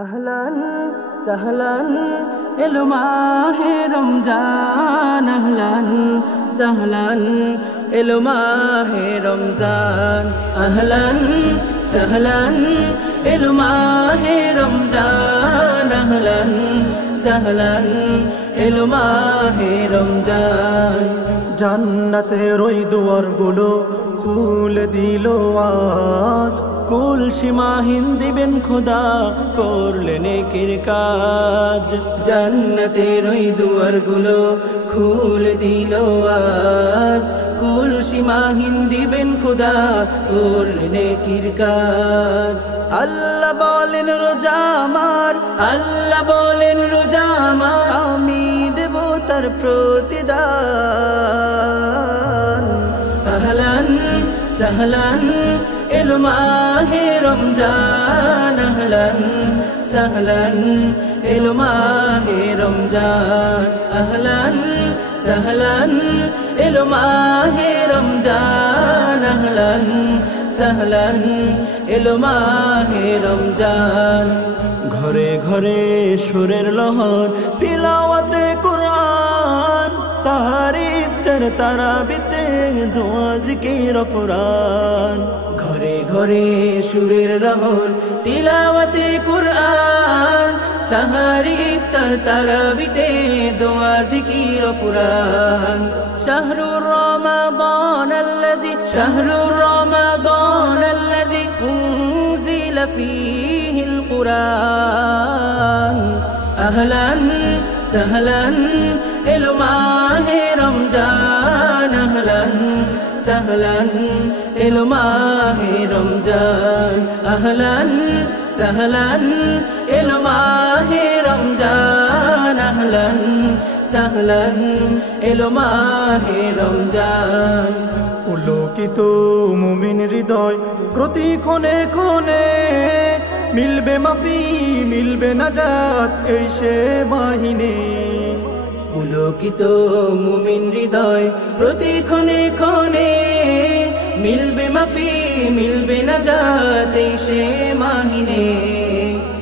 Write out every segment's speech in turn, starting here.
अहलन सहलन yellow माहे Ramzan अहलन सहलन yellow माहे Ramzan अहलन सहलन yellow माहे रमजान अहलन सहलन एलो माहे रमजान জান্নাতের ওই দুয়ারগুলো খুলে দিল আজ কুল সীমাহীন দিবেন খোদা করলে নেকির কাজ জান্নাতের ওই দুয়ারগুলো খুলে দিল আজ কুল সীমাহীন দিবেন খোদা করলে নেকির কাজ আল্লাহ বলেন রোজা আমার আল্লাহ বলেন রোজা আমার আমি দেব তার প্রতিদান আহলান সাহলান এলো মাহে রমজান আহলান সাহলান এলো মাহে রমজান আহলান সাহলান এলো মাহে রমজান আহলান সাহলান এলো মাহে রমজান ঘরে ঘরে সুরের লহর তিলাওয়াতে কুরআন সাহারি ইফতার তারাবিতে দোয়া জিকির ফুরান ঘরে ঘরে সুরের লহর তিলাওয়াতে কুরআন সাহারি ইফতার তারাবিতে দোয়া জিকির ফুরান শাহরুর রমাদান الذي شهر رمضان الذي أنزل فيه القرآن أهلا سهلا إلو ماه رمضان أهلا سهلا إلو ماه رمضان أهلا سهلا إلو ماه رمضان أهلا সাহলান এলো মাহে রমজান পুলকিত মুমিন হৃদয় প্রতি ক্ষণে ক্ষণে মিলবে মাফি মিলবে নাজাত এই সে বাহিনী পুলকিত মুমিন হৃদয় প্রতি ক্ষণে ক্ষণে মিলবে মাফি মিলবে নাজাত এই সে মাহিনে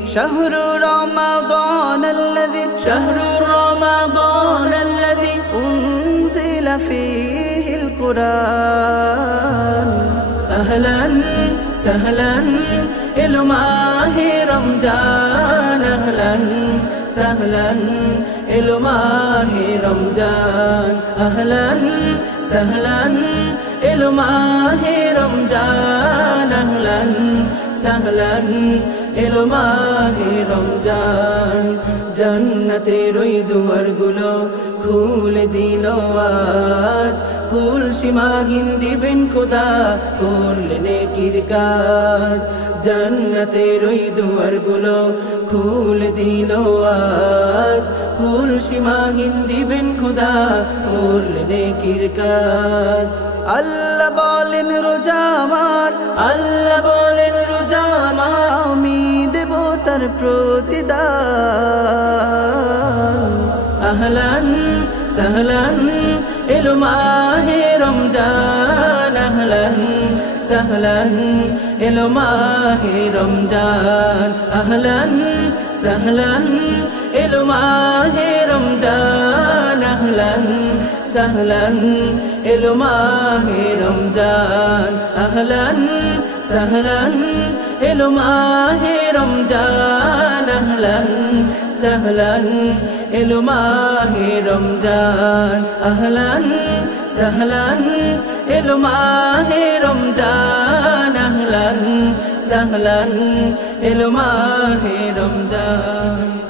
شهر رمضان الذي شهر رمضان الذي أنزل فيه القرآن أهلا سهلا إلو ماه رمضان أهلا سهلا إلو ماه رمضان أهلا سهلا إلو ماه رمضان أهلا سهلا এলো মাহে রমজান জান্নাতের ওই দুয়ারগুলো খুলে দিল আজ কুল সীমাহীন দিবেন খোদা করলে নেকির কাজ জান্নাতের ওই দুয়ারগুলো খুলে দিল আজ কুল সীমাহীন দিবেন খোদা করলে নেকির কাজ আল্লাহ বলেন রোজা আমার আল্লাহ বলেন রোজা আমার আমি দেব তার প্রতিদান আহলান সাহলান এলো মাহে রমজান আহলান সাহলান এলো মাহে রমজান আহলান সাহলান এলো মাহে রমজান আহলান সাহলান এলো মাহে রমজান আহলান সাহলান এলো মাহে রমজান আহলান সাহলান এলো মাহে রমজান আহলান সাহলান এলো মাহে রমজান আহলান সাহলান এলো মাহে রমজান